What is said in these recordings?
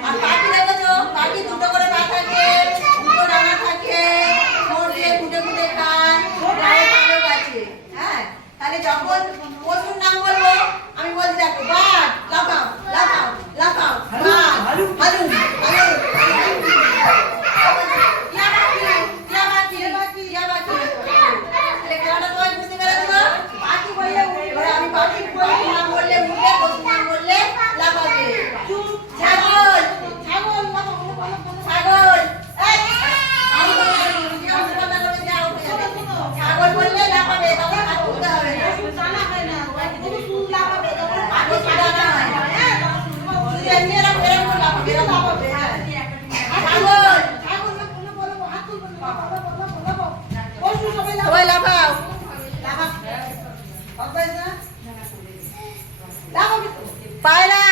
আর পাখি দেখেছ পাখি দুটো করে পা থাকে দুটো ডানা থাকে হ্যাঁ? তাহলে যখন সবাই লাফাও পায়রা।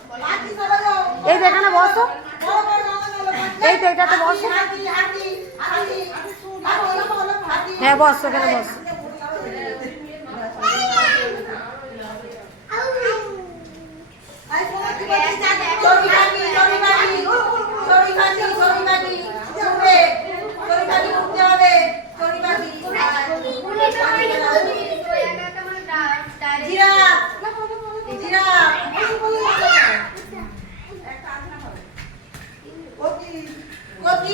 এই তো এখানে বসো এই তো এটাতে বসো হ্যাঁ বসো এখানে বসো Thank you. 我比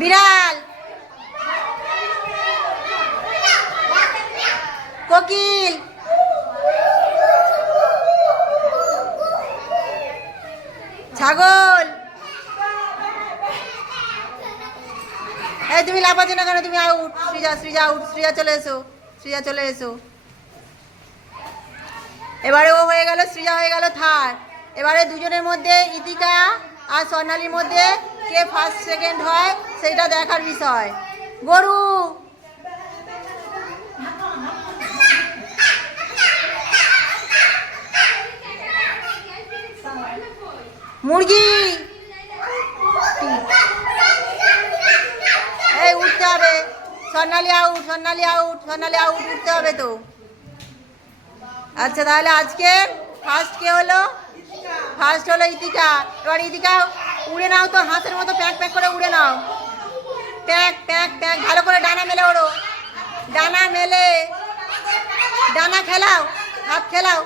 বিড়াল। কোকিল। ছাগল। এই তুমি লাফাচ্ছ না কেন? তুমি আউট শ্রীজা শ্রীজা আউট শ্রীজা চলে এসো। শ্রীজা চলে এসো। এবারে ও হয়ে গেল, শ্রীজা হয়ে গেল থার্ড এবারে দুজনের মধ্যে ইতিকা আর স্বর্ণালীর মধ্যে কে ফার্স্ট সেকেন্ড হয় সেটা দেখার বিষয়। গরু। মুরগি। এই, উঠতে হবে। Swarnali out Swarnali out Swarnali out উঠতে হবে তো। আচ্ছা তাহলে আজকে ফার্স্ট কে হলো? ফার্স্ট হলো ইতিকা। এবার ইতিকা উড়ে নাও তো, হাঁসের মতো প্যাক প্যাক করে উড়ে নাও। প্যাক প্যাক প্যাক ভালো করে ডানা মেলে ওড়ো। ডানা মেলে। ডানা খেলাও, হাত খেলাও।